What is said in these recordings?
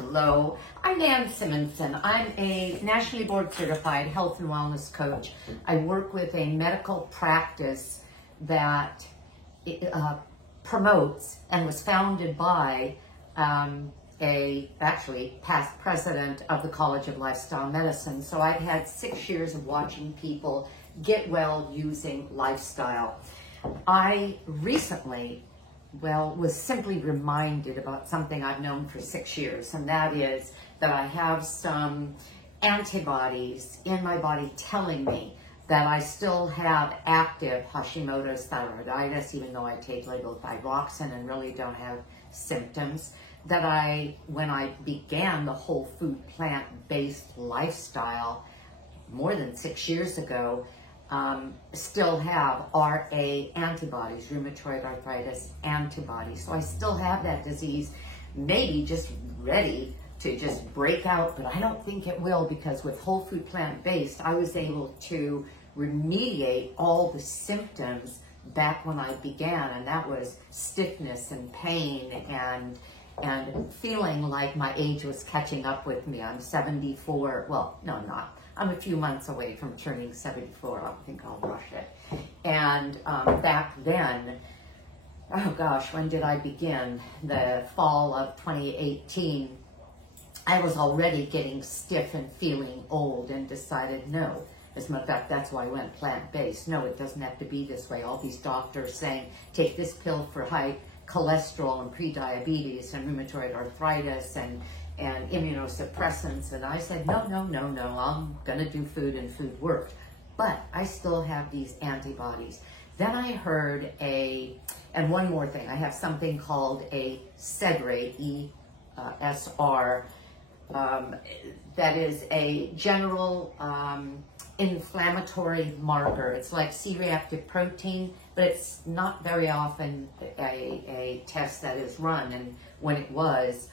Hello, I'm Ann Simonson. I'm a nationally board certified health and wellness coach. I work with a medical practice that promotes and was founded by actually past president of the College of Lifestyle Medicine. So I've had 6 years of watching people get well using lifestyle. I recently was simply reminded about something I've known for 6 years, and that is that I have some antibodies in my body telling me that I still have active Hashimoto's thyroiditis, even though I take levothyroxine and really don't have symptoms. That when I began the whole food plant-based lifestyle more than 6 years ago, still have RA antibodies, rheumatoid arthritis antibodies. So I still have that disease, maybe just ready to just break out, but I don't think it will, because with whole food plant-based, I was able to remediate all the symptoms back when I began, and that was stiffness and pain and feeling like my age was catching up with me. I'm 74, well, no, I'm not. I'm a few months away from turning 74. I think I'll rush it. And back then, oh gosh, when did I begin? The fall of 2018, I was already getting stiff and feeling old and decided no. As a matter of fact, that's why I went plant-based. No, it doesn't have to be this way. All these doctors saying, take this pill for high cholesterol and prediabetes and rheumatoid arthritis and immunosuppressants, and I said, no, I'm gonna do food, and food worked. But I still have these antibodies. Then I heard and one more thing, I have something called a SEDRA, E-S-R, that is a general inflammatory marker. It's like C-reactive protein, but it's not very often a test that is run. And when it was,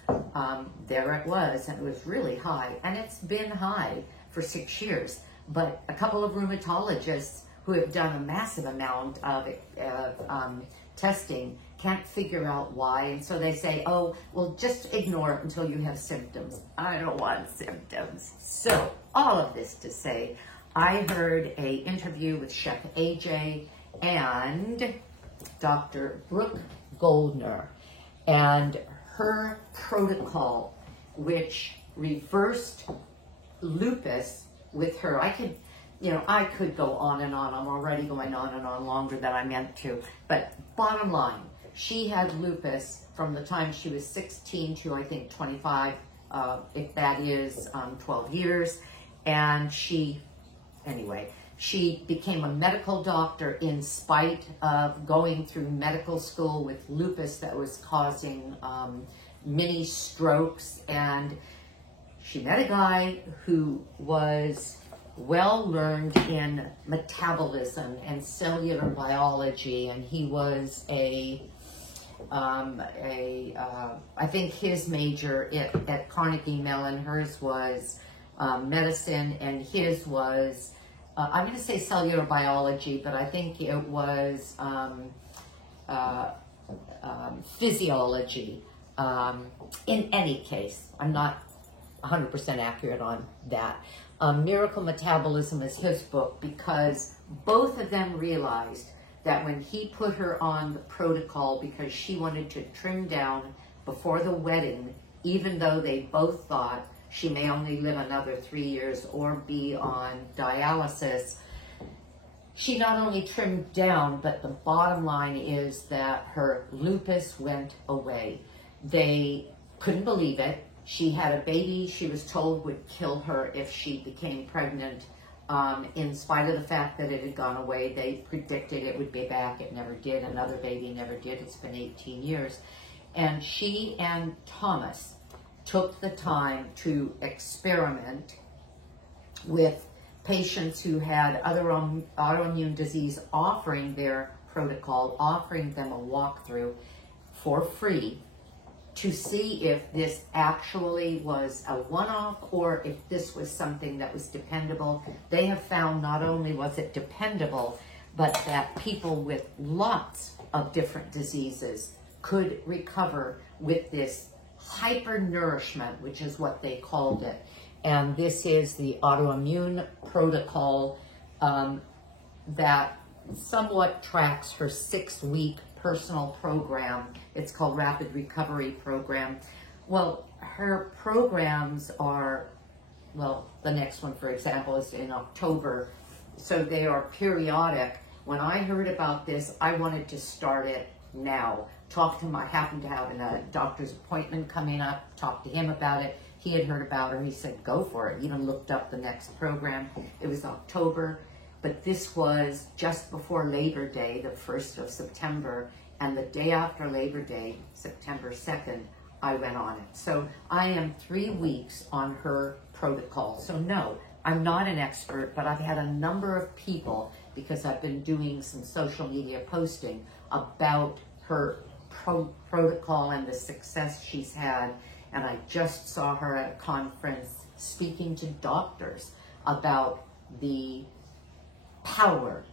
there it was, and it was really high. And it's been high for 6 years. But a couple of rheumatologists who have done a massive amount of testing can't figure out why. And so they say, oh, well, just ignore it until you have symptoms. I don't want symptoms. So all of this to say, I heard an interview with Chef AJ and Dr. Brooke Goldner, and her protocol, which reversed lupus with her. I could go on and on. I'm already going on and on longer than I meant to. But bottom line, she had lupus from the time she was 16 to, I think, 25, if that is 12 years. And she became a medical doctor in spite of going through medical school with lupus that was causing mini strokes. And she met a guy who was well learned in metabolism and cellular biology, and he was I think his major at Carnegie Mellon, hers was medicine, and his was I'm going to say cellular biology, but I think it was physiology. In any case, I'm not 100% accurate on that. Miracle Metabolism is his book, because both of them realized that when he put her on the protocol, because she wanted to trim down before the wedding, even though they both thought she may only live another 3 years or be on dialysis, she not only trimmed down, but the bottom line is that her lupus went away. They couldn't believe it. She had a baby she was told would kill her if she became pregnant. In spite of the fact that it had gone away, they predicted it would be back. It never did. Another baby never did. It's been 18 years. And she and Thomas took the time to experiment with patients who had other autoimmune disease, offering their protocol, offering them a walkthrough for free to see if this actually was a one-off or if this was something that was dependable. They have found not only was it dependable, but that people with lots of different diseases could recover with this hypernourishment, which is what they called it. And this is the autoimmune protocol that somewhat tracks her 6-week personal program. It's called Rapid Recovery Program. Well, her programs are, well, the next one, for example, is in October. So they are periodic. When I heard about this, I wanted to start it now. I happened to have a doctor's appointment coming up, talked to him about it. He had heard about her. He said, go for it. Even looked up the next program. It was October, but this was just before Labor Day, the 1st of September. And the day after Labor Day, September 2nd, I went on it. So I am 3 weeks on her protocol. So no, I'm not an expert, but I've had a number of people, because I've been doing some social media posting about her protocol and the success she's had. And I just saw her at a conference speaking to doctors about the power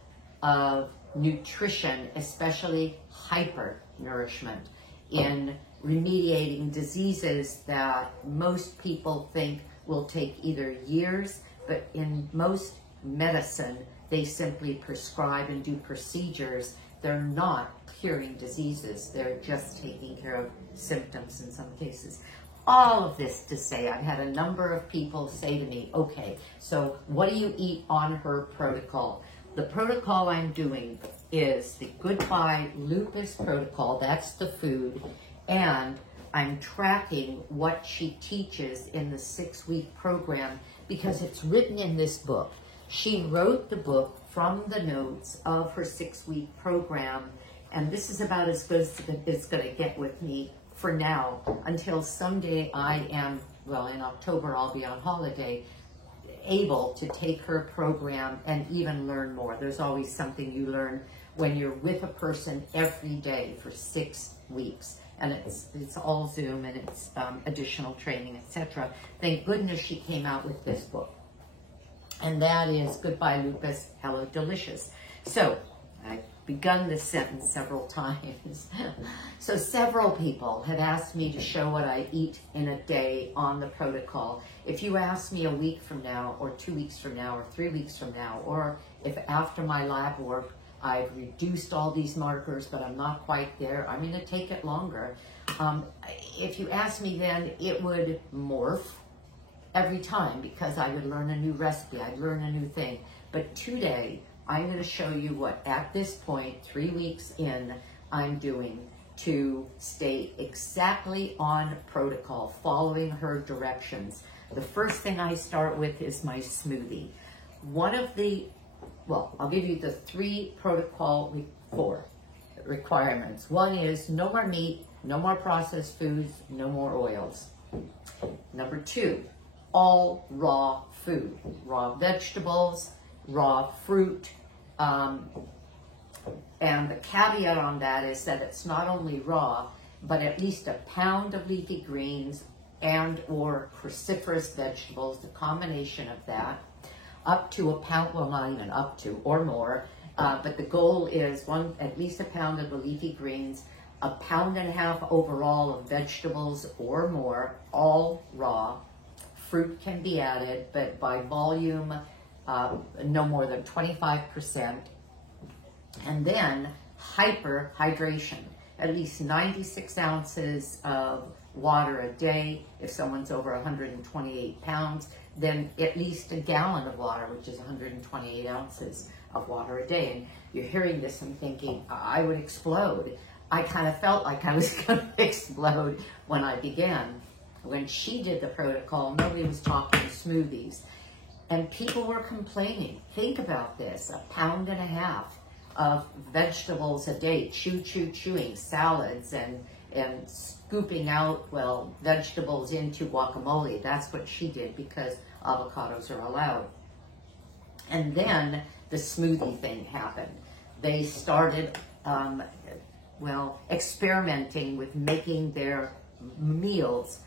of nutrition, especially hypernourishment, in remediating diseases that most people think will take either years, but in most medicine, they simply prescribe and do procedures. They're not curing diseases. They're just taking care of symptoms in some cases. All of this to say, I've had a number of people say to me, okay, so what do you eat on her protocol? The protocol I'm doing is the Goodbye Lupus protocol. That's the food. And I'm tracking what she teaches in the 6-week program because it's written in this book. She wrote the book from the notes of her 6-week program, and this is about as good as it's going to get with me for now, until someday I am, well, in October I'll be on holiday, able to take her program and even learn more. There's always something you learn when you're with a person every day for 6 weeks. And it's all Zoom, and it's additional training, etc. Thank goodness she came out with this book. And that is Goodbye Lupus, Hello Delicious. So I've begun this sentence several times. So several people have asked me to show what I eat in a day on the protocol. If you ask me a week from now, or 2 weeks from now, or 3 weeks from now, or if after my lab work I've reduced all these markers, but I'm not quite there, I'm going to take it longer. If you ask me then, it would morph every time because I would learn a new recipe, I'd learn a new thing. But today, I'm going to show you what, at this point, 3 weeks in, I'm doing to stay exactly on protocol, following her directions. The first thing I start with is my smoothie. One of the, well, I'll give you the 4 requirements. One is no more meat, no more processed foods, no more oils. Number 2, all raw food, raw vegetables, raw fruit, and the caveat on that is that it's not only raw, but at least a pound of leafy greens and or cruciferous vegetables, the combination of that, up to a pound, well, not even up to, or more, but the goal is at least a pound of the leafy greens, 1.5 pounds overall of vegetables or more, all raw. Fruit can be added, but by volume, no more than 25%. And then hyperhydration, at least 96 ounces of water a day. If someone's over 128 pounds, then at least a gallon of water, which is 128 ounces of water a day. And you're hearing this and thinking, I would explode. I kind of felt like I was going to explode when I began. When she did the protocol, nobody was talking smoothies. And people were complaining. Think about this, 1.5 pounds of vegetables a day, chewing salads and scooping out, well, vegetables into guacamole. That's what she did because avocados are allowed. And then the smoothie thing happened. They started, experimenting with making their meals,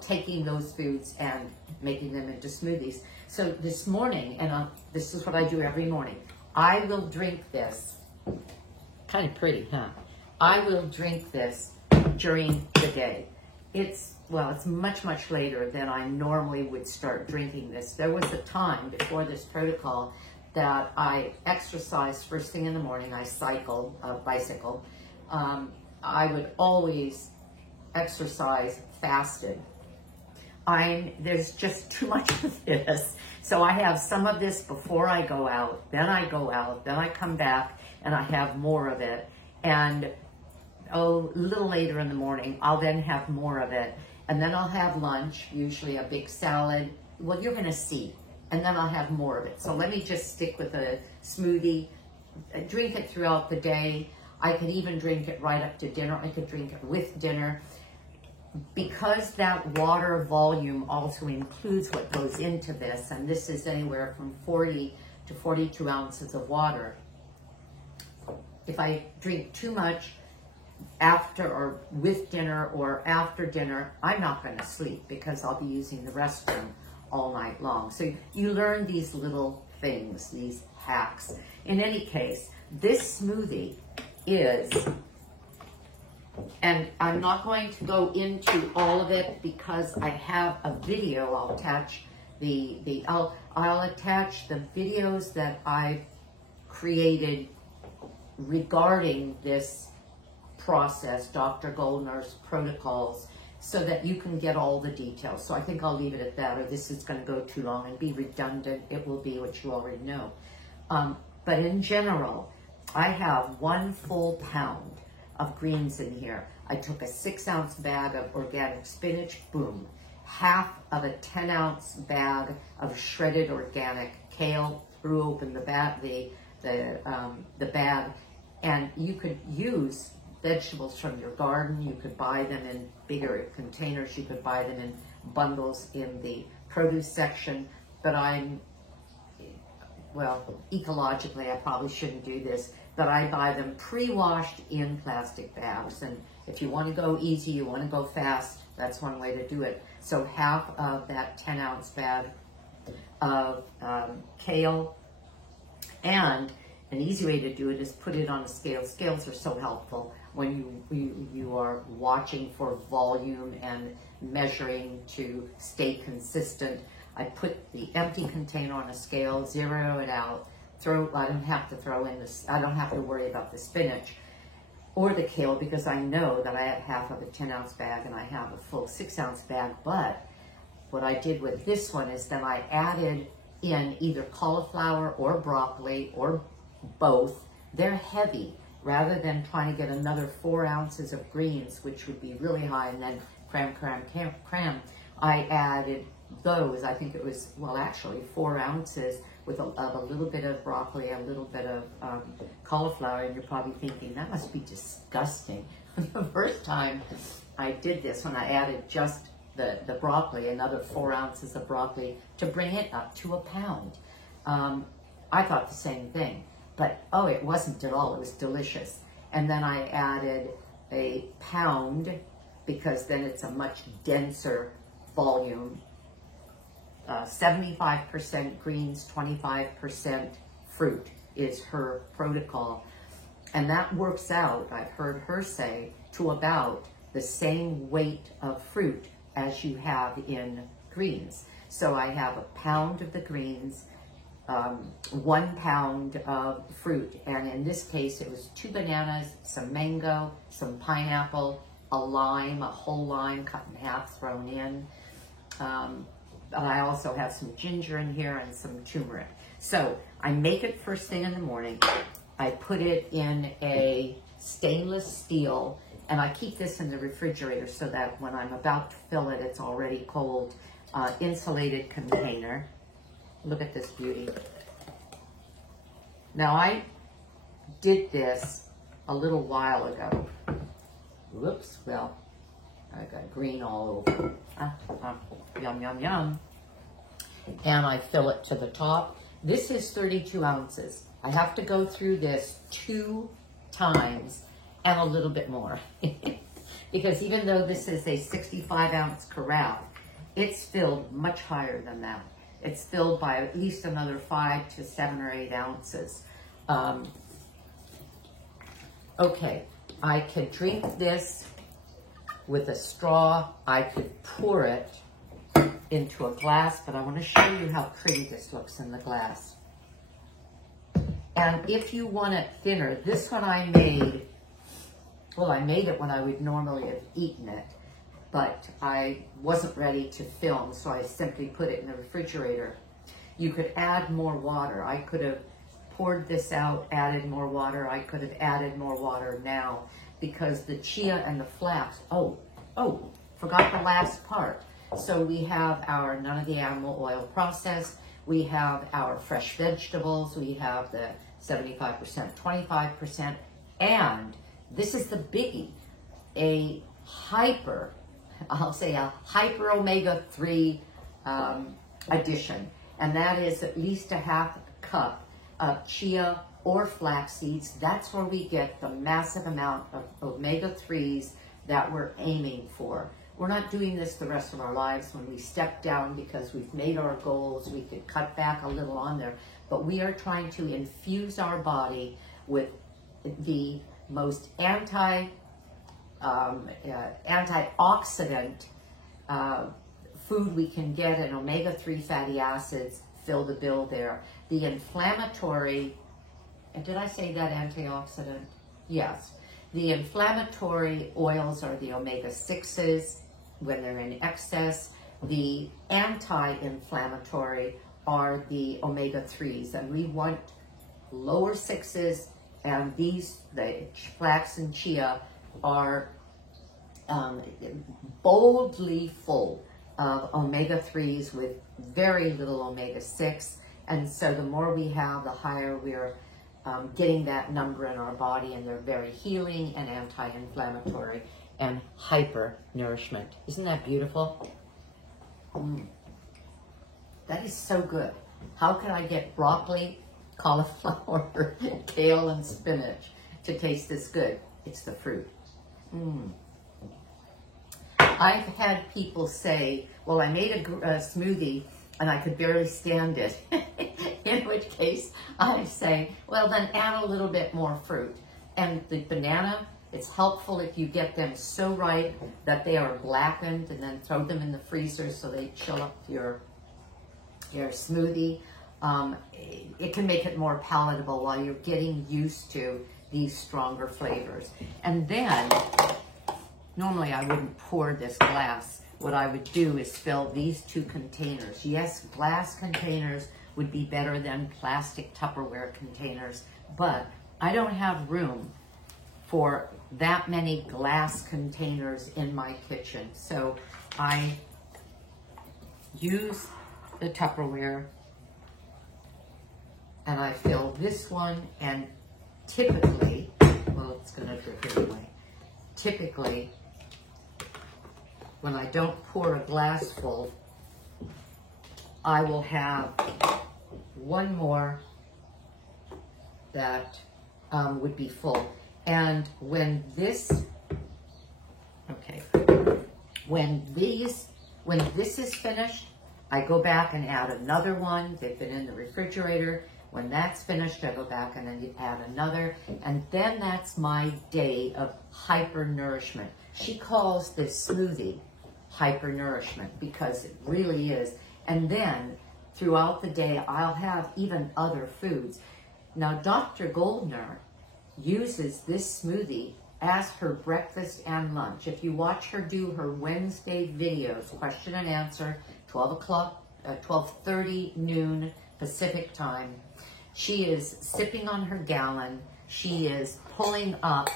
taking those foods and making them into smoothies. So this morning, and this is what I do every morning, I will drink this, kind of pretty, huh? I will drink this during the day. well, it's much, much later than I normally would start drinking this. There was a time before this protocol that I exercised first thing in the morning. I bicycle. I would always exercise fasted. There's just too much of this. So I have some of this before I go out, then I go out, then I come back and I have more of it. And a little later in the morning, I'll then have more of it. And then I'll have lunch, usually a big salad. Well, you're gonna see. And then I'll have more of it. So let me just stick with a smoothie, drink it throughout the day. I could even drink it right up to dinner. I could drink it with dinner. Because that water volume also includes what goes into this, and this is anywhere from 40 to 42 ounces of water. If I drink too much after or with dinner or after dinner, I'm not going to sleep because I'll be using the restroom all night long. So you learn these little things, these hacks. In any case, this smoothie is, and I'm not going to go into all of it because I have a video. I'll attach I'll attach the videos that I've created regarding this process, Dr. Goldner's protocols, so that you can get all the details. So I think I'll leave it at that, or this is going to go too long and be redundant. It will be what you already know. But in general, I have 1 full pound of greens in here. I took a 6-ounce bag of organic spinach, boom. Half of a 10-ounce bag of shredded organic kale, threw open the bag, and you could use vegetables from your garden. You could buy them in bigger containers. You could buy them in bundles in the produce section. But ecologically, I probably shouldn't do this, but I buy them pre-washed in plastic bags. And if you want to go easy, you want to go fast, that's one way to do it. So half of that 10-ounce bag of kale, and an easy way to do it is put it on a scale. Scales are so helpful when you are watching for volume and measuring to stay consistent. I put the empty container on a scale, zero it out, I don't have to throw in this, I don't have to worry about the spinach or the kale because I know that I have half of a 10-ounce bag and I have a full 6-ounce bag. But what I did with this one is that I added in either cauliflower or broccoli or both. They're heavy. Rather than trying to get another 4 ounces of greens, which would be really high, and then cram, I added those. I think it was, well, actually 4 ounces with a little bit of broccoli, a little bit of cauliflower, and you're probably thinking, that must be disgusting. The first time I did this, when I added just the broccoli, another 4 ounces of broccoli, to bring it up to a pound. I thought the same thing, but oh, it wasn't at all. It was delicious. And then I added a pound, because then it's a much denser volume. 75% greens, 25% fruit is her protocol. And that works out, I've heard her say, to about the same weight of fruit as you have in greens. So I have a pound of the greens, 1 pound of fruit. And in this case, it was 2 bananas, some mango, some pineapple, a lime, a whole lime cut in half thrown in. But I also have some ginger in here and some turmeric. So I make it first thing in the morning. I put it in a stainless steel, and I keep this in the refrigerator so that when I'm about to fill it, it's already cold, insulated container. Look at this beauty. Now I did this a little while ago. Whoops, well, I got green all over. Yum, yum, yum. And I fill it to the top. This is 32 ounces. I have to go through this 2 times and a little bit more. Because even though this is a 65-ounce carafe, it's filled much higher than that. It's filled by at least another 5 to 7 or 8 ounces. Okay, I could drink this with a straw, I could pour it into a glass, but I want to show you how pretty this looks in the glass. And if you want it thinner, this one I made, well, I made it when I would normally have eaten it, but I wasn't ready to film, so I simply put it in the refrigerator. You could add more water. I could have poured this out, added more water. I could have added more water now because the chia and the flax, oh, forgot the last part. So we have our none of the animal oil processed. We have our fresh vegetables. We have the 75%, 25%, and this is the biggie, a hyper omega-3 addition, and that is at least a half cup of chia or flax seeds. That's where we get the massive amount of omega-3s that we're aiming for. We're not doing this the rest of our lives. When we step down because we've made our goals, we could cut back a little on there, but we are trying to infuse our body with the most antioxidant food we can get, and omega-3 fatty acids fill the bill there. The inflammatory, and did I say that antioxidant? Yes. The inflammatory oils are the omega-6s when they're in excess. The anti-inflammatory are the omega-3s, and we want lower 6s, and these, the flax and chia, are boldly full of omega-3s with very little omega-6, and so the more we have, the higher we're getting that number in our body, and they're very healing and anti-inflammatory and hyper nourishment. Isn't that beautiful? That is so good. How can I get broccoli, cauliflower, kale, and spinach to taste this good? It's the fruit. I've had people say, well, I made a smoothie and I could barely stand it. In which case I say, well, then add a little bit more fruit. And the banana, it's helpful if you get them so ripe that they are blackened, and then throw them in the freezer so they chill up your smoothie. It can make it more palatable while you're getting used to these stronger flavors. And then, normally I wouldn't pour this glass. What I would do is fill these two containers. Yes, glass containers would be better than plastic Tupperware containers, but I don't have room for that many glass containers in my kitchen. So I use the Tupperware, and I fill this one, and typically, well, it's gonna drip anyway. Typically, when I don't pour a glass full, I will have one more that would be full. And when this, when this is finished, I go back and add another one. They've been in the refrigerator. When that's finished, I go back and then add another. And then that's my day of hyper nourishment. She calls this smoothie hyper nourishment because it really is. And then throughout the day, I'll have even other foods. Now, Dr. Goldner uses this smoothie as her breakfast and lunch. If you watch her do her Wednesday videos, question and answer, 12:30 noon Pacific time, she is sipping on her gallon. She is pulling up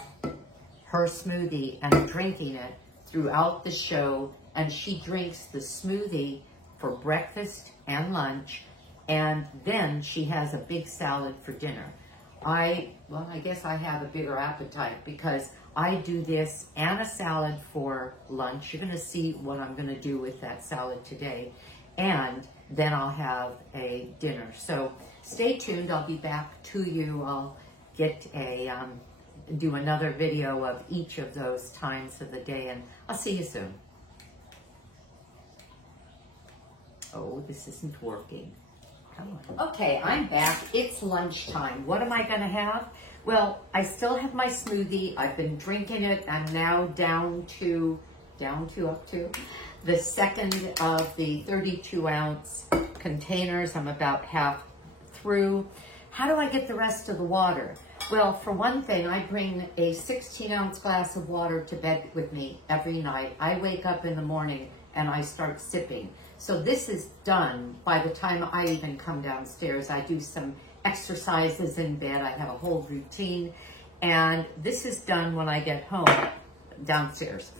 her smoothie and drinking it throughout the show. And she drinks the smoothie for breakfast and lunch, and then she has a big salad for dinner. I guess I have a bigger appetite because I do this and a salad for lunch. You're going to see what I'm going to do with that salad today. And then I'll have a dinner. So stay tuned. I'll be back to you. I'll get do another video of each of those times of the day, and I'll see you soon. Oh, this isn't working. Come on. Okay, I'm back. It's lunchtime. What am I going to have? Well, I still have my smoothie. I've been drinking it. I'm now down to down to, up to. The second of the 32-ounce containers, I'm about half through. How do I get the rest of the water? Well, for one thing, I bring a 16-ounce glass of water to bed with me every night. I wake up in the morning and I start sipping. So this is done by the time I even come downstairs. I do some exercises in bed. I have a whole routine. And this is done when I get home downstairs.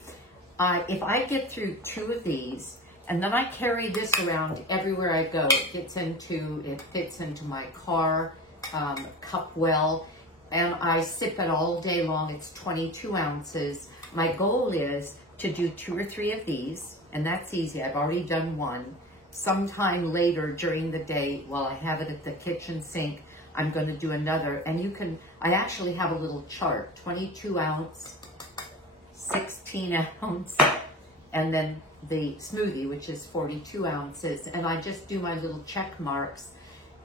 If I get through 2 of these, and then I carry this around everywhere I go, it fits into my car cup well, and I sip it all day long. It's 22 ounces. My goal is to do 2 or 3 of these, and that's easy. I've already done one. Sometime later during the day, while I have it at the kitchen sink, I'm going to do another. And I actually have a little chart, 22 ounce, 16 ounce, and then the smoothie, which is 42 ounces. And I just do my little check marks.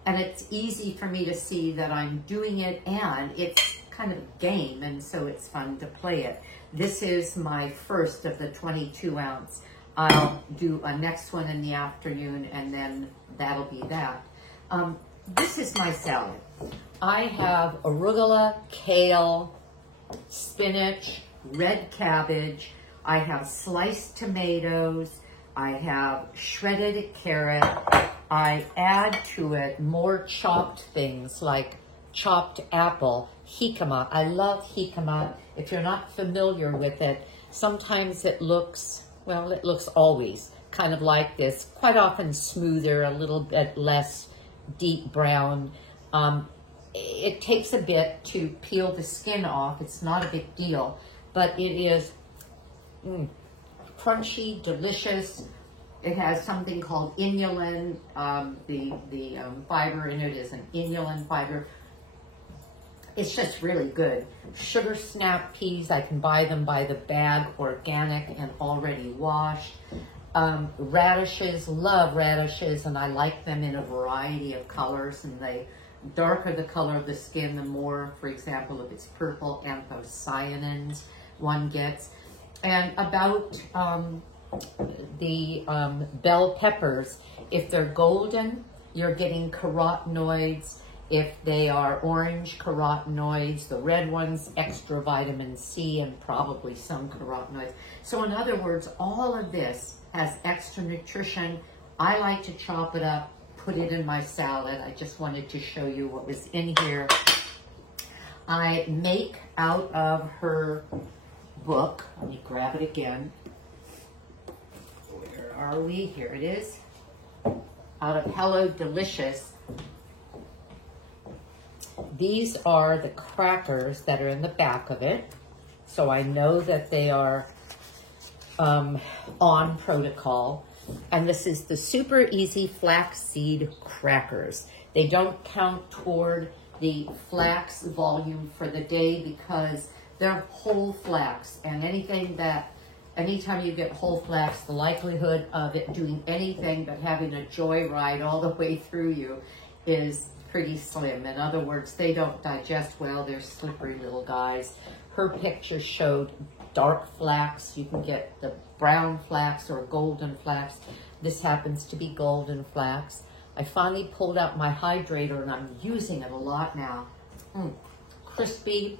And it's easy for me to see that I'm doing it, and it's kind of a game, and so it's fun to play it. This is my first of the 22 ounce. I'll do a next one in the afternoon, and then that'll be that. This is my salad. I have arugula, kale, spinach, red cabbage. I have sliced tomatoes. I have shredded carrot. I add to it more chopped things like chopped apple, jicama. I love jicama. If you're not familiar with it, sometimes it looks, well, it looks always kind of like this, quite often smoother, a little bit less deep brown. It takes a bit to peel the skin off. It's not a big deal, but it is crunchy, delicious. It has something called inulin. The fiber in it is an inulin fiber. It's just really good. Sugar snap peas, I can buy them by the bag, organic and already washed. Radishes, love radishes, and I like them in a variety of colors. And the darker the color of the skin, the more, for example, if it's purple, anthocyanins one gets. And about the bell peppers, if they're golden, you're getting carotenoids. If they are orange, carotenoids. The red ones, extra vitamin C and probably some carotenoids. So in other words, all of this has extra nutrition. I like to chop it up, put it in my salad. I just wanted to show you what was in here. I make out of her book, let me grab it again. Where are we? Here it is. Out of Hello Delicious. These are the crackers that are in the back of it. So I know that they are on protocol. And this is the super easy flaxseed crackers. They don't count toward the flax volume for the day because they're whole flax. And anytime you get whole flax, the likelihood of it doing anything but having a joyride all the way through you is pretty slim. In other words, they don't digest well. They're slippery little guys. Her picture showed dark flax. You can get the brown flax or golden flax. This happens to be golden flax. I finally pulled out my hydrator and I'm using it a lot now. Crispy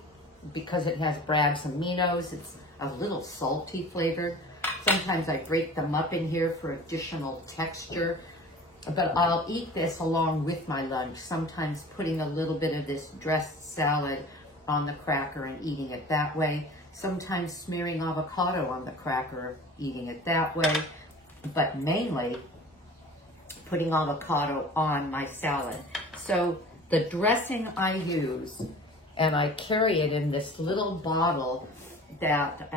because it has Bragg's aminos. It's a little salty flavored. Sometimes I break them up in here for additional texture. But I'll eat this along with my lunch, sometimes putting a little bit of this dressed salad on the cracker and eating it that way. Sometimes smearing avocado on the cracker, eating it that way. But mainly putting avocado on my salad. So the dressing I use, and I carry it in this little bottle that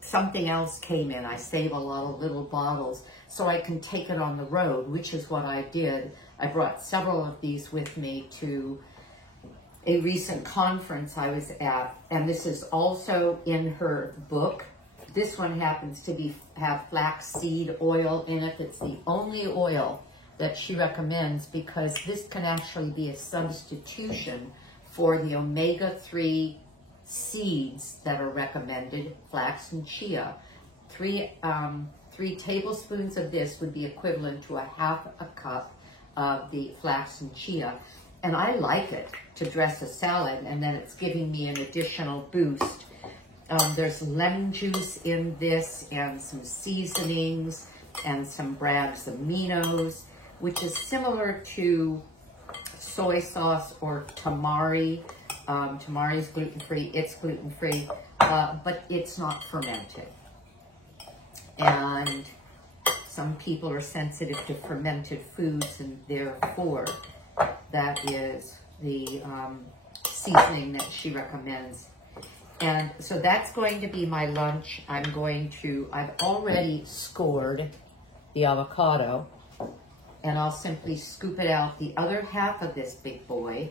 something else came in. I save a lot of little bottles so I can take it on the road, which is what I did. I brought several of these with me to a recent conference I was at, and this is also in her book. This one happens to have flaxseed oil in it. It's the only oil that she recommends because this can actually be a substitution for the omega-3 seeds that are recommended, flax and chia. 3 tablespoons of this would be equivalent to a half a cup of the flax and chia. And I like it to dress a salad, and then it's giving me an additional boost. There's lemon juice in this and some seasonings and some Bragg's aminos, which is similar to soy sauce or tamari. Tamari is gluten-free, it's gluten-free, but it's not fermented. And some people are sensitive to fermented foods, and therefore that is the seasoning that she recommends. And so that's going to be my lunch. I've already scored the avocado, and I'll simply scoop it out. The other half of this big boy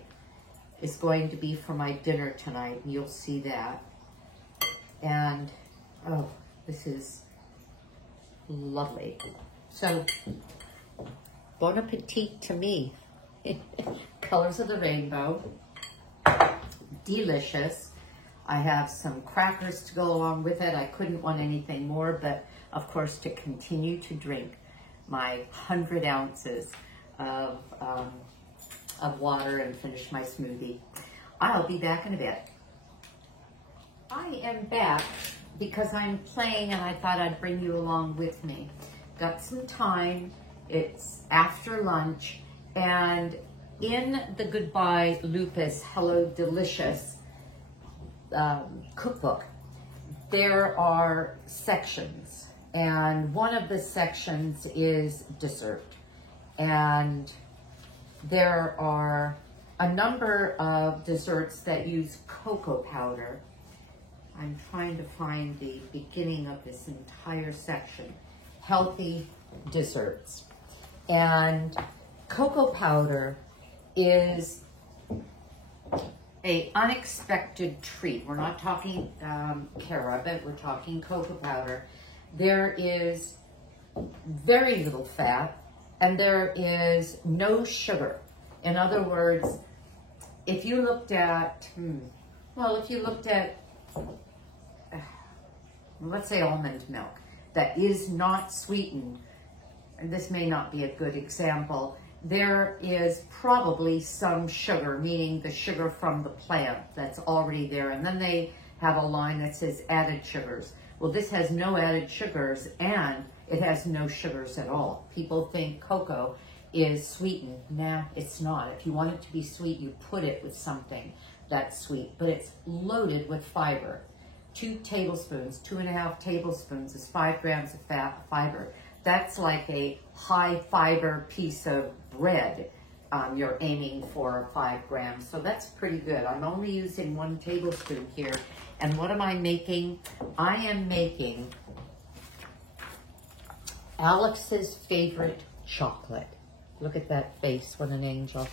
is going to be for my dinner tonight, and you'll see that. And, oh, this is lovely. So, bon appetit to me. Colors of the rainbow. Delicious. I have some crackers to go along with it. I couldn't want anything more, but of course to continue to drink my 100 ounces of water and finish my smoothie. I'll be back in a bit. I am back because I'm playing, and I thought I'd bring you along with me. Got some time. It's after lunch, and in the Goodbye Lupus Hello Delicious cookbook, there are sections, and one of the sections is dessert, and there are a number of desserts that use cocoa powder. I'm trying to find the beginning of this entire section. Healthy desserts. And cocoa powder is an unexpected treat. We're not talking caraway, we're talking cocoa powder. There is very little fat, and there is no sugar. In other words, if you looked at, let's say almond milk that is not sweetened, and this may not be a good example, there is probably some sugar, meaning the sugar from the plant that's already there. And then they have a line that says added sugars. Well, this has no added sugars, and it has no sugars at all. People think cocoa is sweetened. Nah, it's not. If you want it to be sweet, you put it with something that's sweet, but it's loaded with fiber. 2 tablespoons, 2.5 tablespoons is 5 grams of fiber. That's like a high fiber piece of bread. You're aiming for 5 grams. So that's pretty good. I'm only using 1 tablespoon here. And what am I making? I am making Alex's favorite chocolate. Look at that face, what an angel.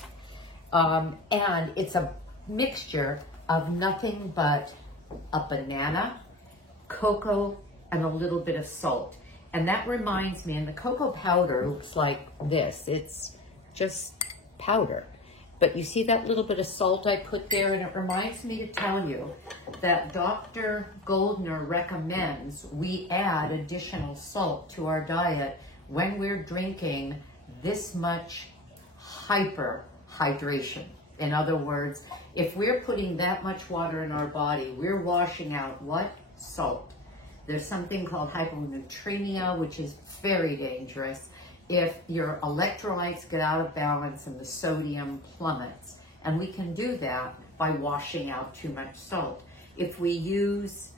And it's a mixture of nothing but a banana, cocoa, and a little bit of salt. And that reminds me, and the cocoa powder looks like this. It's just powder. But you see that little bit of salt I put there? And it reminds me to tell you that Dr. Goldner recommends we add additional salt to our diet when we're drinking this much hyperhydration. In other words, if we're putting that much water in our body, we're washing out what? Salt. There's something called hyponatremia, which is very dangerous if your electrolytes get out of balance and the sodium plummets. And we can do that by washing out too much salt. If we use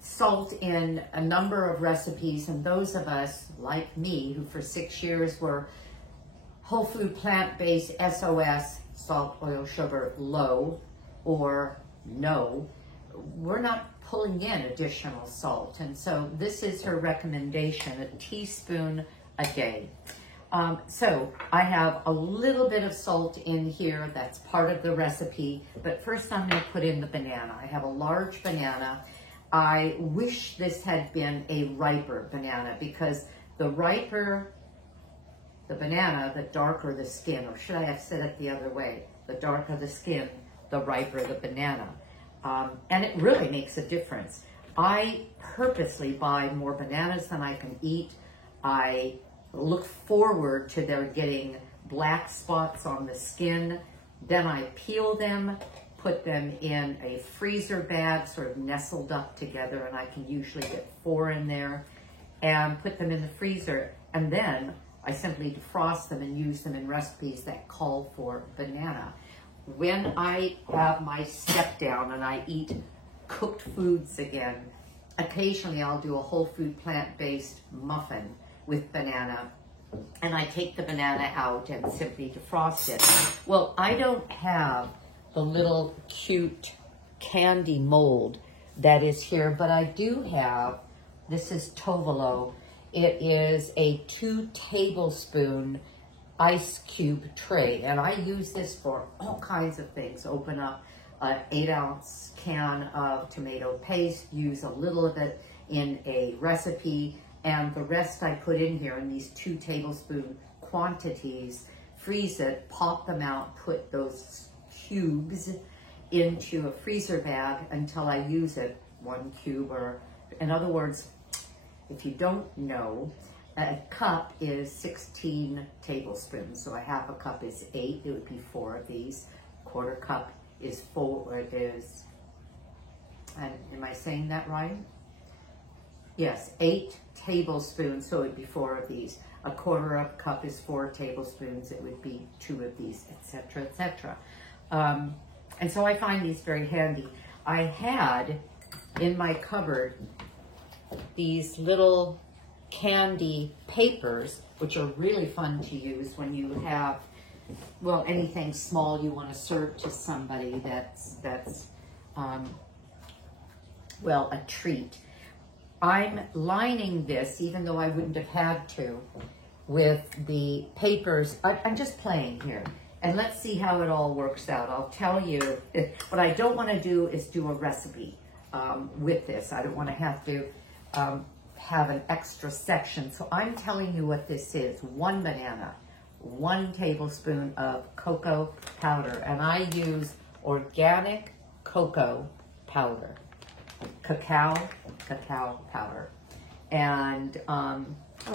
salt in a number of recipes, and those of us like me who for 6 years were whole food plant-based SOS, salt, oil, sugar, low or no, we're not pulling in additional salt. And so this is her recommendation, a teaspoon a day. So I have a little bit of salt in here. That's part of the recipe. But first I'm going to put in the banana. I have a large banana. I wish this had been a riper banana, because the riper the banana, the darker the skin. Or should I have said it the other way? The darker the skin, the riper the banana. And it really makes a difference. I purposely buy more bananas than I can eat. I look forward to their getting black spots on the skin. Then I peel them, put them in a freezer bag, sort of nestled up together, and I can usually get 4 in there, and put them in the freezer. And then I simply defrost them and use them in recipes that call for banana. When I have my step down and I eat cooked foods again, occasionally I'll do a whole food plant-based muffin with banana, and I take the banana out and simply defrost it. Well, I don't have the little cute candy mold that is here, but I do have, this is Tovolo. It is a 2 tablespoon ice cube tray, and I use this for all kinds of things. Open up an 8-ounce can of tomato paste, use a little of it in a recipe, and the rest I put in here in these 2 tablespoon quantities, freeze it, pop them out, put those cubes into a freezer bag until I use it, 1 cube, or in other words, if you don't know, a cup is 16 tablespoons. So a half a cup is 8. It would be 4 of these. Quarter cup is 4. And am I saying that right? Yes, 8 tablespoons. So it would be 4 of these. A quarter of a cup is 4 tablespoons. It would be 2 of these, etc., etc. And so I find these very handy. I had in my cupboard these little candy papers, which are really fun to use when you have, well, anything small you want to serve to somebody that's well, a treat. I'm lining this, even though I wouldn't have had to, with the papers. I'm just playing here. And let's see how it all works out. I'll tell you, what I don't want to do is do a recipe with this. I don't want to have an extra section. So I'm telling you what this is. 1 banana, 1 tablespoon of cocoa powder, and I use organic cocoa powder, cacao powder. And well,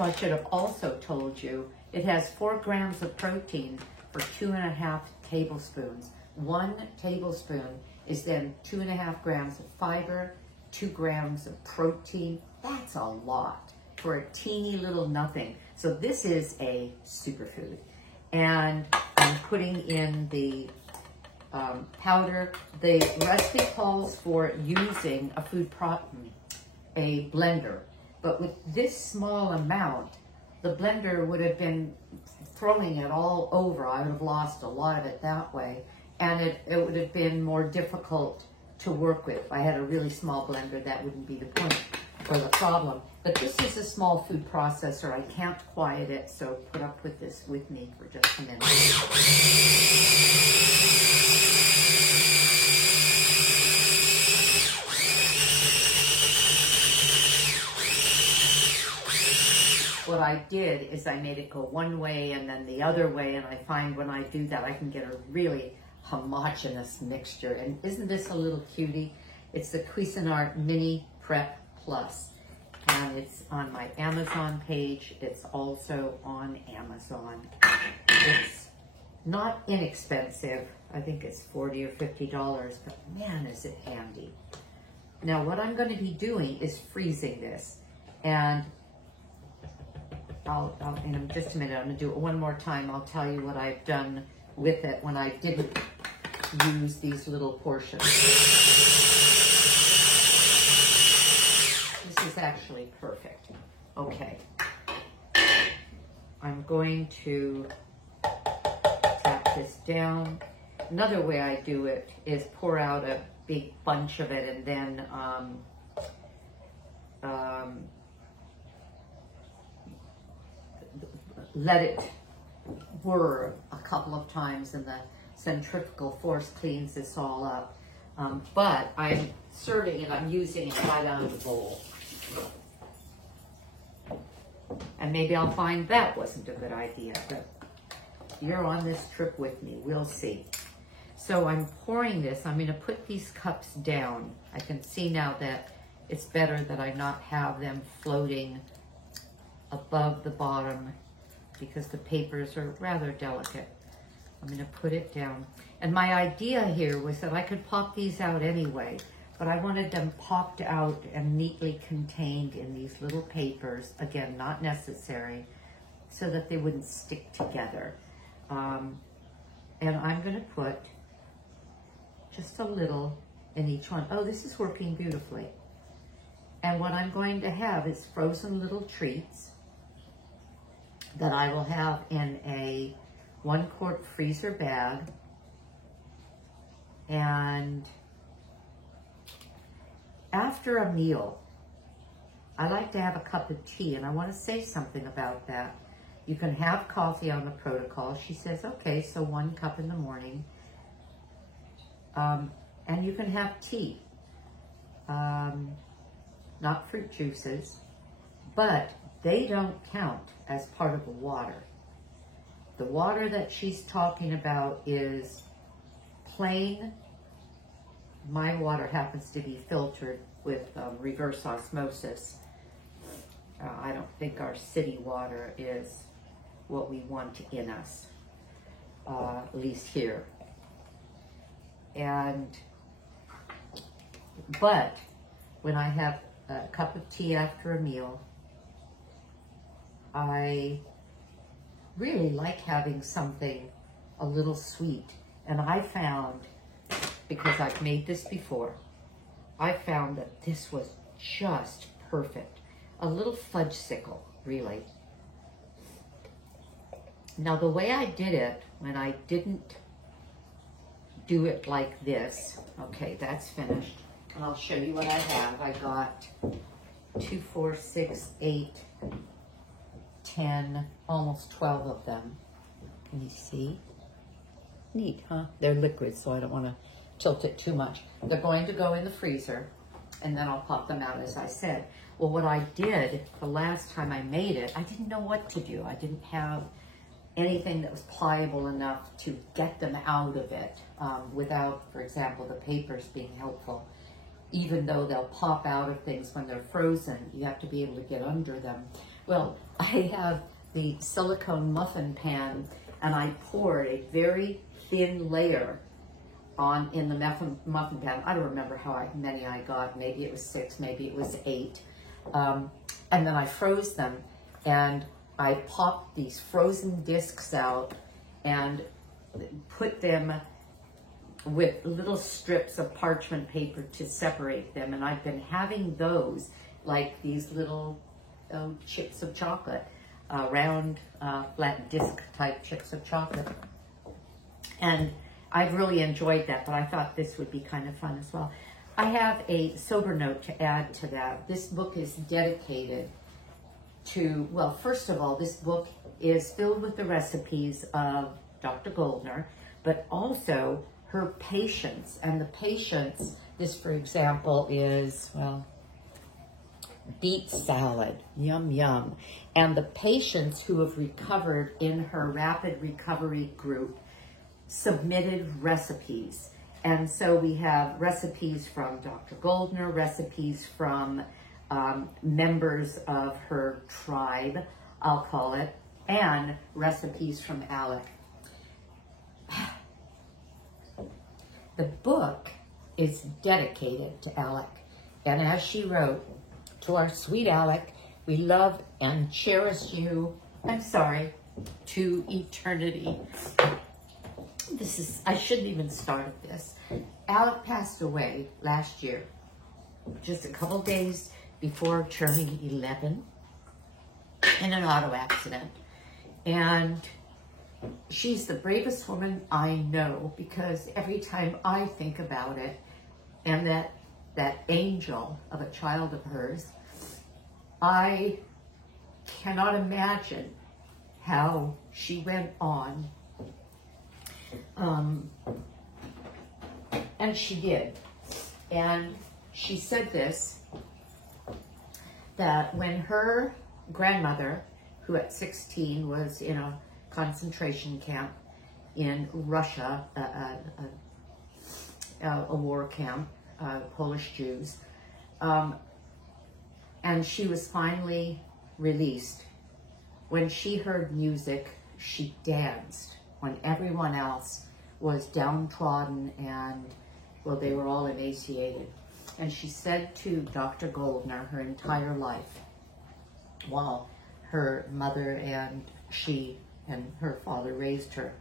I should have also told you, it has 4 grams of protein for 2.5 tablespoons. 1 tablespoon is then 2.5 grams of fiber, 2 grams of protein. That's a lot for a teeny little nothing. So this is a superfood. And I'm putting in the powder. The recipe calls for using a blender. But with this small amount, the blender would have been throwing it all over. I would have lost a lot of it that way. And it would have been more difficult to work with. If I had a really small blender, that wouldn't be the point or the problem. But this is a small food processor. I can't quiet it, so put up with this with me for just a minute. What I did is I made it go one way and then the other way, and I find when I do that, I can get a really homogeneous mixture. And isn't this a little cutie? It's the Cuisinart Mini Prep Plus, and it's on my Amazon page. It's also on Amazon. It's not inexpensive. I think it's $40 or $50, but man, is it handy. Now, what I'm going to be doing is freezing this, and I'll in just a minute, I'm going to do it one more time. I'll tell you what I've done with it when I didn't use these little portions. This is actually perfect. Okay. I'm going to tap this down. Another way I do it is pour out a big bunch of it and then let it whir a couple of times, and the centrifugal force cleans this all up. But I'm serving it, I'm using it right out of the bowl. And maybe I'll find that wasn't a good idea, but you're on this trip with me, we'll see. So I'm pouring this, I'm going to put these cups down. I can see now that it's better that I not have them floating above the bottom because the papers are rather delicate. I'm going to put it down. And my idea here was that I could pop these out anyway, but I wanted them popped out and neatly contained in these little papers. Again, not necessary, so that they wouldn't stick together. And I'm going to put just a little in each one. Oh, this is working beautifully. And what I'm going to have is frozen little treats that I will have in a 1-quart freezer bag. And after a meal, I like to have a cup of tea, and I want to say something about that. You can have coffee on the protocol. She says, okay, so 1 cup in the morning. And you can have tea, not fruit juices, but they don't count as part of the water. The water that she's talking about is plain. My water happens to be filtered with reverse osmosis. I don't think our city water is what we want in us, at least here. But when I have a cup of tea after a meal, I really like having something a little sweet. And I found, because I've made this before, I found that this was just perfect. A little fudgesicle, really. Now, the way I did it, when I didn't do it like this, okay, that's finished. And I'll show you what I have. I got 2, 4, 6, 8, 10, almost 12 of them. Can you see? Neat, huh? They're liquid, so I don't want to tilt it too much. They're going to go in the freezer, and then I'll pop them out, as I said. Well, what I did the last time I made it, I didn't know what to do. I didn't have anything that was pliable enough to get them out of it without, for example, the papers being helpful. Even though they'll pop out of things when they're frozen, you have to be able to get under them. Well, I have the silicone muffin pan, and I poured a very thin layer on in the muffin pan. I don't remember how many I got. Maybe it was 6, maybe it was 8. And then I froze them, and I popped these frozen discs out and put them with little strips of parchment paper to separate them. And I've been having those like these little chips of chocolate, round, flat disc type chips of chocolate. And I've really enjoyed that, but I thought this would be kind of fun as well. I have a sober note to add to that. This book is dedicated to, well, first of all, this book is filled with the recipes of Dr. Goldner, but also her patients. And the patients, this, for example, is, well, beet salad, yum, yum. And the patients who have recovered in her rapid recovery group submitted recipes. And so we have recipes from Dr. Goldner, recipes from members of her tribe, I'll call it, and recipes from Alec. The book is dedicated to Alec. And as she wrote, to our sweet Alec, we love and cherish you, I'm sorry, to eternity. This is, I shouldn't even start this. Alec passed away last year, just a couple days before turning 11 in an auto accident. And she's the bravest woman I know, because every time I think about it, and that angel of a child of hers, I cannot imagine how she went on. And she did. And she said this, that when her grandmother, who at 16 was in a concentration camp in Russia, a war camp, Polish Jews, and she was finally released. When she heard music, she danced when everyone else was downtrodden and, well, they were all emaciated. And she said to Dr. Goldner her entire life, while her mother and she and her father raised her,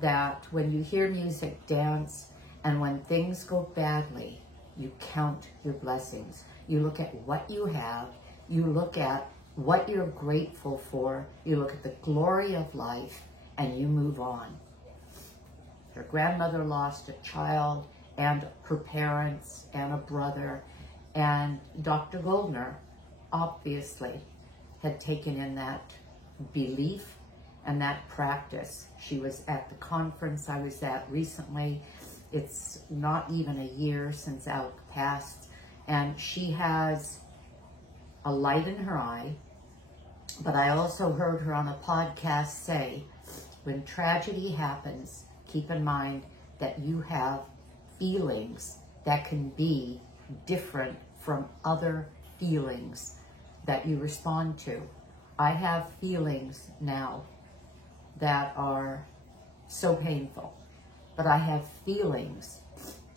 that when you hear music, dance, and when things go badly, you count your blessings. You look at what you have, you look at what you're grateful for, you look at the glory of life, and you move on. Her grandmother lost a child and her parents and a brother, and Dr. Goldner obviously had taken in that belief and that practice. She was at the conference I was at recently. It's not even a year since Alec passed, and she has a light in her eye. But I also heard her on a podcast say, when tragedy happens, keep in mind that you have feelings that can be different from other feelings that you respond to. I have feelings now that are so painful, but I have feelings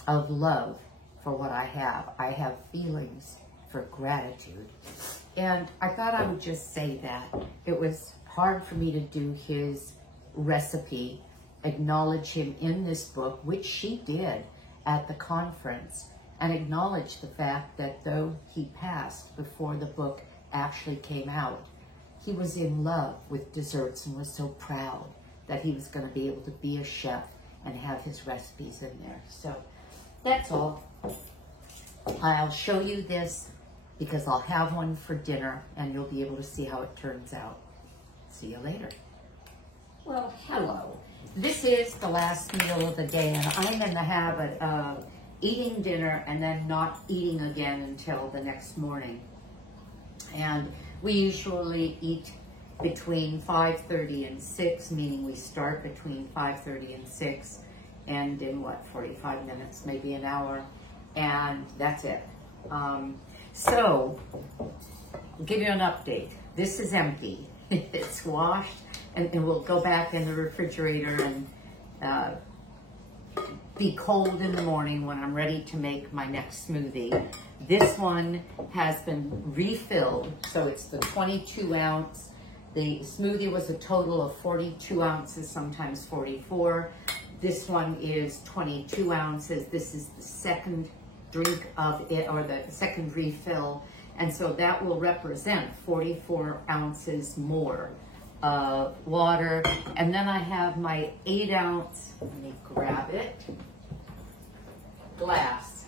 of love for what I have. I have feelings for gratitude. And I thought I would just say that. It was hard for me to do his recipe, acknowledge him in this book, which she did at the conference, and acknowledge the fact that though he passed before the book actually came out, he was in love with desserts and was so proud that he was going to be able to be a chef and have his recipes in there. So that's all. I'll show you this because I'll have one for dinner and you'll be able to see how it turns out. See you later. Well, hello. This is the last meal of the day, and I'm in the habit of eating dinner and then not eating again until the next morning. And we usually eat between 5:30 and 6, meaning we start between 5:30 and 6, and in 45 minutes, maybe an hour, and that's it. So, I'll give you an update. This is empty. It's washed, and we'll go back in the refrigerator and be cold in the morning when I'm ready to make my next smoothie. This one has been refilled, so it's the 22 ounce. The smoothie was a total of 42 ounces, sometimes 44. This one is 22 ounces. This is the second drink of it, or the second refill. And so that will represent 44 ounces more of water. And then I have my 8 ounce, let me grab it, glass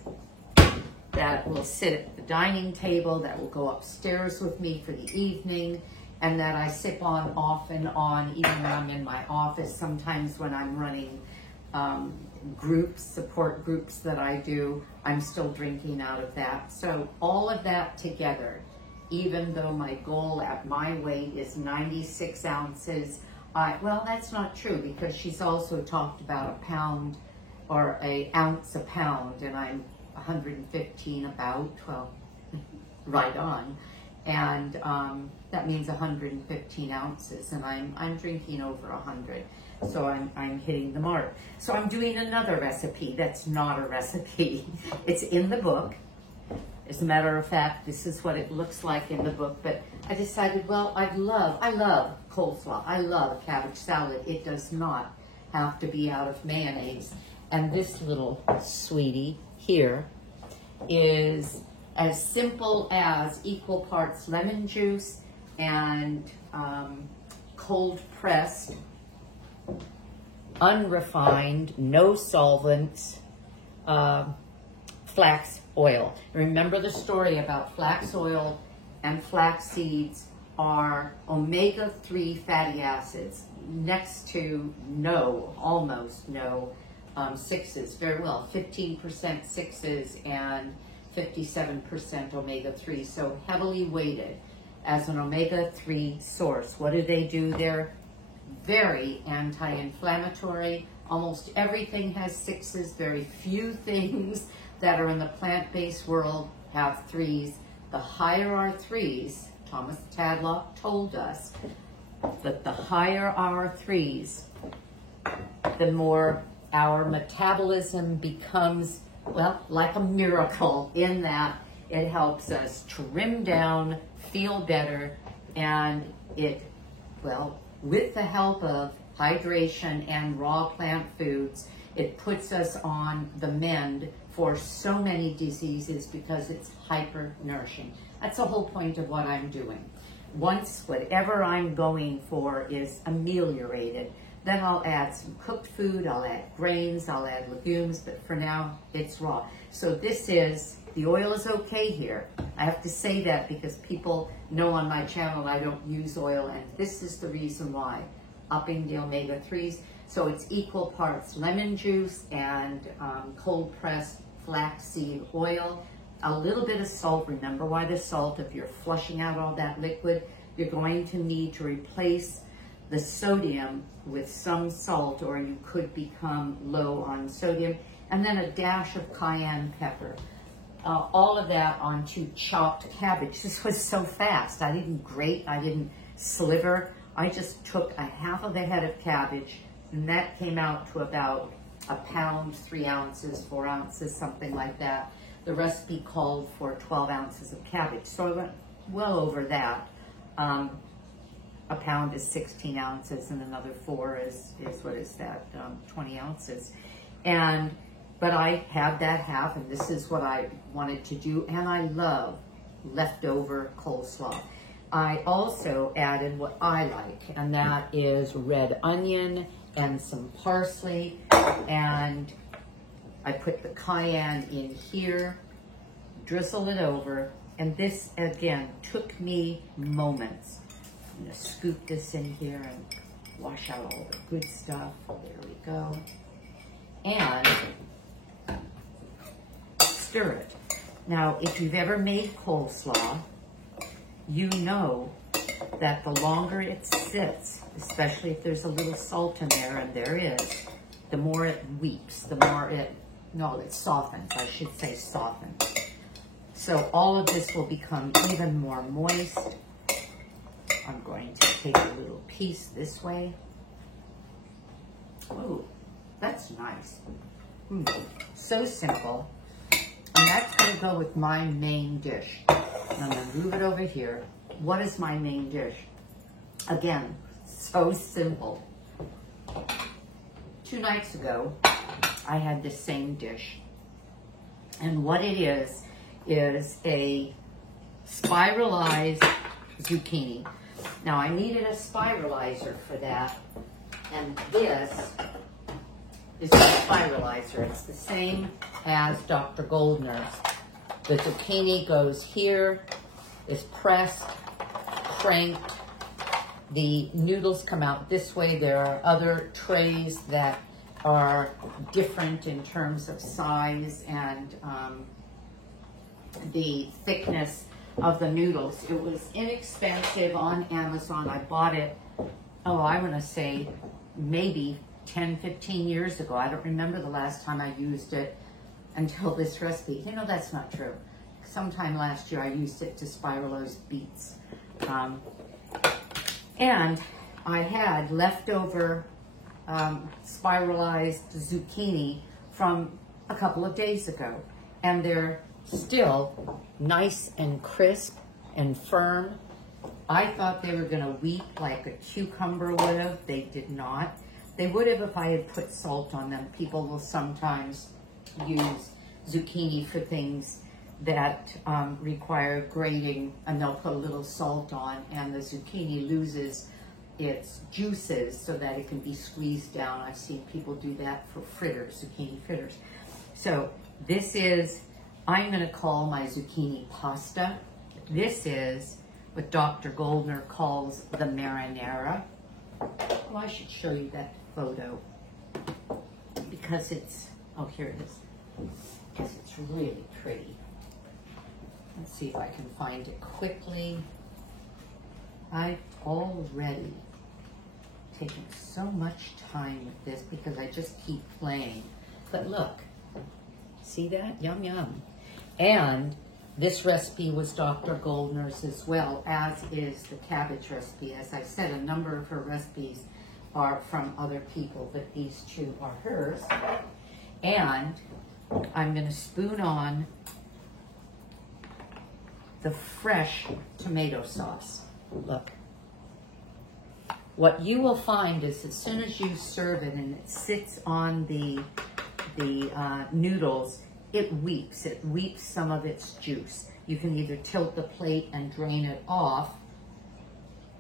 that will sit at the dining table, that will go upstairs with me for the evening, and that I sip on off and on, even when I'm in my office. Sometimes when I'm running groups, support groups that I do, I'm still drinking out of that. So all of that together, even though my goal at my weight is 96 ounces, well, that's not true, because she's also talked about a pound or an ounce a pound, and I'm 115 about, well, right on. And that means 115 ounces, and I'm drinking over 100. So I'm hitting the mark. So I'm doing another recipe that's not a recipe. It's in the book. As a matter of fact, this is what it looks like in the book, but I decided, well, I love coleslaw. I love a cabbage salad. It does not have to be out of mayonnaise. And this little sweetie here is as simple as equal parts lemon juice and cold pressed, unrefined, no solvents, flax oil. Remember the story about flax oil and flax seeds are omega-3 fatty acids, next to no, almost no, 6s, very well, 15% 6s and 57% omega-3, so heavily weighted as an omega-3 source. What do they do? They're very anti-inflammatory. Almost everything has 6s. Very few things that are in the plant-based world have 3s. the higher our threes, Thomas Tadlock told us that the higher our threes, the more our metabolism becomes, well, like a miracle in that it helps us trim down, feel better, and it, well, with the help of hydration and raw plant foods, it puts us on the mend for so many diseases because it's hyper nourishing. That's the whole point of what I'm doing. Once whatever I'm going for is ameliorated, then I'll add some cooked food, I'll add grains, I'll add legumes, but for now it's raw. So this is, the oil is okay here. I have to say that because people know on my channel I don't use oil, and this is the reason why. Upping the omega-3s. So it's equal parts lemon juice and cold pressed flaxseed oil. A little bit of salt. Remember why the salt, if you're flushing out all that liquid, you're going to need to replace the sodium with some salt, or you could become low on sodium. And then a dash of cayenne pepper. All of that onto chopped cabbage. This was so fast. I didn't grate, I didn't sliver. I just took a half of a head of cabbage, and that came out to about a pound, 3 ounces, 4 ounces, something like that. The recipe called for 12 ounces of cabbage, so I went well over that. A pound is 16 ounces, and another 4 is what is that, 20 ounces. But I had that half, and this is what I wanted to do, and I love leftover coleslaw. I also added what I like, and that is red onion and some parsley, and I put the cayenne in here, drizzle it over, and this, again, took me moments. I'm going to scoop this in here and wash out all the good stuff. There we go. And stir it. Now, if you've ever made coleslaw, you know that the longer it sits, especially if there's a little salt in there, and there is, the more it weeps, the more it softens, I should say softens. So all of this will become even more moist. I'm going to take a little piece this way. Oh, that's nice. So simple. And that's going to go with my main dish. And I'm going to move it over here. What is my main dish? Again, so simple. 2 nights ago, I had this same dish. And what it is a spiralized zucchini. Now, I needed a spiralizer for that. And this is a spiralizer. It's the same as Dr. Goldner's. The zucchini goes here, is pressed, cranked. The noodles come out this way. There are other trays that are different in terms of size and the thickness of the noodles. It was inexpensive on Amazon. I bought it, I want to say maybe 10, 15 years ago. I don't remember the last time I used it until this recipe. You know, that's not true. Sometime last year I used it to spiralize beets. And I had leftover spiralized zucchini from a couple of days ago. And they're still nice and crisp and firm. I thought they were going to weep like a cucumber would have. They did not. They would have if I had put salt on them. People will sometimes use zucchini for things that require grating, and they'll put a little salt on, and the zucchini loses its juices so that it can be squeezed down. I've seen people do that for fritters, zucchini fritters. So this is, I'm going to call my zucchini pasta. This is what Dr. Goldner calls the marinara. Well, I should show you that photo because it's, oh, here it is, because it's really pretty. Let's see if I can find it quickly. I've already taken so much time with this because I just keep playing. But look, see that? Yum, yum. And This recipe was Dr. Goldner's as well, as is the cabbage recipe. As I said, a number of her recipes are from other people, but these two are hers. And I'm going to spoon on the fresh tomato sauce. Look. What you will find is as soon as you serve it and it sits on the noodles, it weeps. It weeps some of its juice. You can either tilt the plate and drain it off,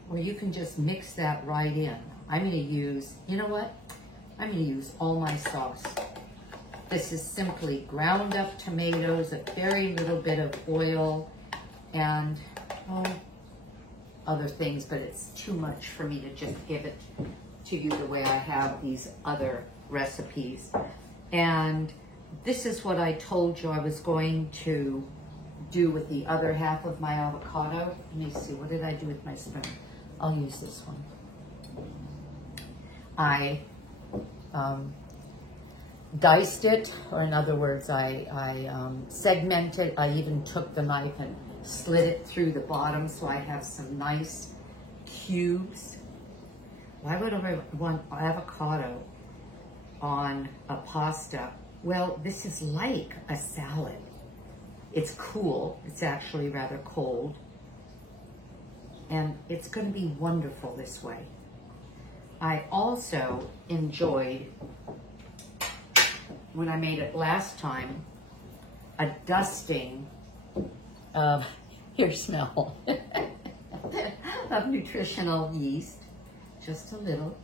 or you can just mix that right in. I'm going to use, you know what? I'm going to use all my sauce. This is simply ground up tomatoes, a very little bit of oil, and other things, but it's too much for me to just give it to you the way I have these other recipes. And this is what I told you I was going to do with the other half of my avocado. Let me see, what did I do with my spoon? I'll use this one. I diced it, or in other words, I segmented. I even took the knife and slid it through the bottom so I have some nice cubes. Why would I want avocado on a pasta? Well, this is like a salad. It's cool. It's actually rather cold. And it's going to be wonderful this way. I also enjoyed, when I made it last time, a dusting of, here, smell, of nutritional yeast. Just a little.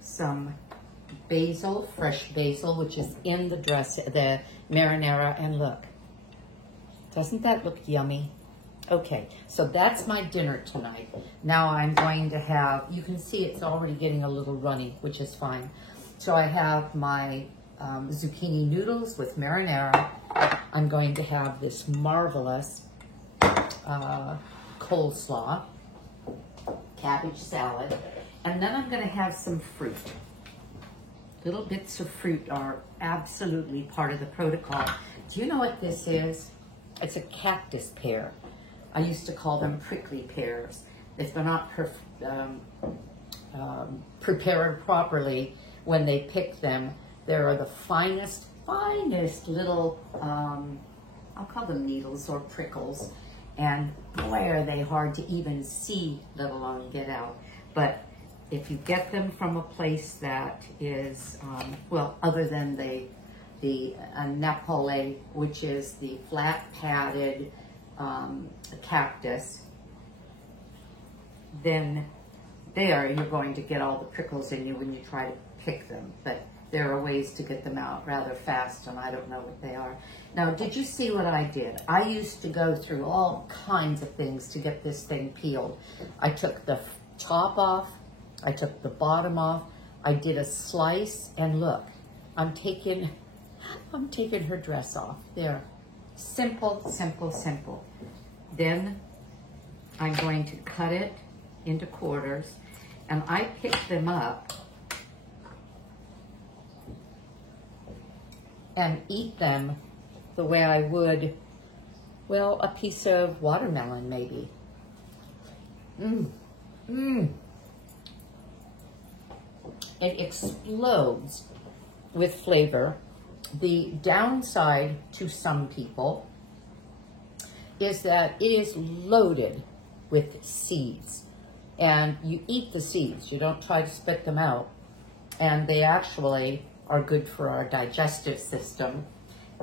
Some basil, fresh basil, which is in the the marinara, and look. Doesn't that look yummy? Okay, so that's my dinner tonight. Now I'm going to have, you can see it's already getting a little runny, which is fine. So I have my zucchini noodles with marinara. I'm going to have this marvelous coleslaw, cabbage salad, and then I'm going to have some fruit. Little bits of fruit are absolutely part of the protocol. Do you know what this is? It's a cactus pear. I used to call them prickly pears. If they're not prepared properly when they pick them, they are the finest little, I'll call them needles or prickles. And boy, are they hard to even see, let alone get out. But if you get them from a place that is, well, other than the Napole, which is the flat padded cactus, then there you're going to get all the prickles in you when you try to pick them. But there are ways to get them out rather fast, and I don't know what they are. Now, did you see what I did? I used to go through all kinds of things to get this thing peeled. I took the top off, I took the bottom off, I did a slice, and look, I'm taking her dress off. There. Simple, simple, simple. Then I'm going to cut it into quarters, and I pick them up and eat them the way I would, well, a piece of watermelon maybe. It explodes with flavor. The downside to some people is that it is loaded with seeds, and you eat the seeds. You don't try to spit them out, and they actually are good for our digestive system,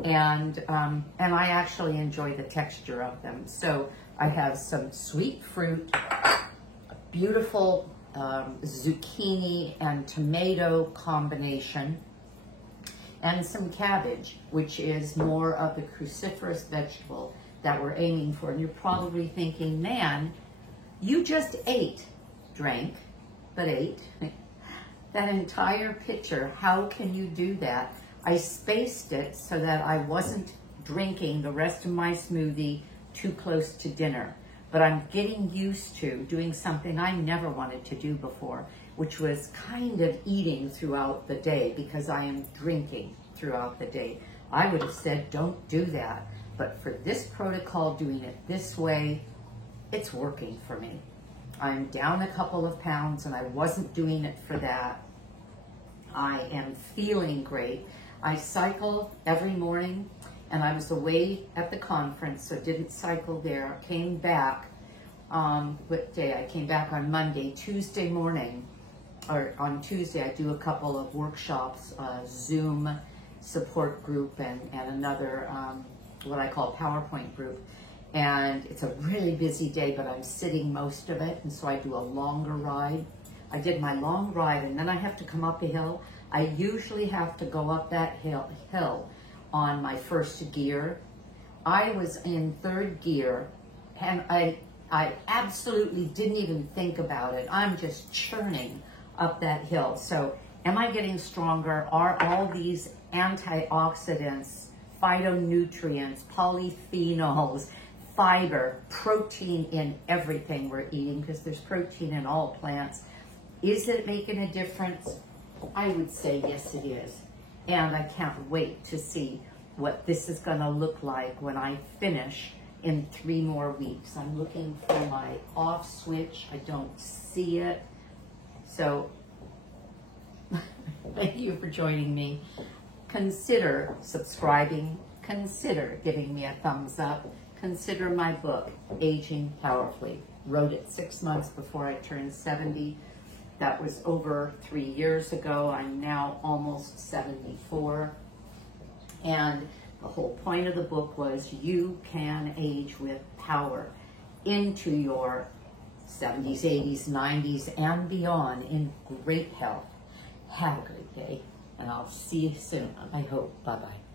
and I actually enjoy the texture of them. So I have some sweet fruit, a beautiful zucchini and tomato combination, and some cabbage, which is more of the cruciferous vegetable that we're aiming for. And you're probably thinking, man, you just drank, but ate that entire pitcher. How can you do that? I spaced it so that I wasn't drinking the rest of my smoothie too close to dinner. But I'm getting used to doing something I never wanted to do before, which was kind of eating throughout the day, because I am drinking throughout the day. I would have said, don't do that. But for this protocol, doing it this way, it's working for me. I'm down a couple of pounds, and I wasn't doing it for that. I am feeling great. I cycle every morning, and I was away at the conference, so didn't cycle there. Came back, what day? I came back on Monday. Tuesday morning, or on Tuesday, I do a couple of workshops, Zoom support group and another, what I call PowerPoint group. And it's a really busy day, but I'm sitting most of it, and so I do a longer ride. I did my long ride, and then I have to come up a hill. I usually have to go up that hill on my first gear. I was in third gear, and I absolutely didn't even think about it. I'm just churning up that hill. So am I getting stronger? Are all these antioxidants, phytonutrients, polyphenols, fiber, protein in everything we're eating, because there's protein in all plants, is it making a difference? I would say yes, it is. And I can't wait to see what this is going to look like when I finish in 3 more weeks. I'm looking for my off switch. I don't see it. So thank you for joining me. Consider subscribing. Consider giving me a thumbs up. Consider my book, Aging Powerfully. Wrote it 6 months before I turned 70. That was over 3 years ago. I'm now almost 74. And the whole point of the book was you can age with power into your 70s, 80s, 90s, and beyond in great health. Have a great day, and I'll see you soon, I hope. Bye-bye.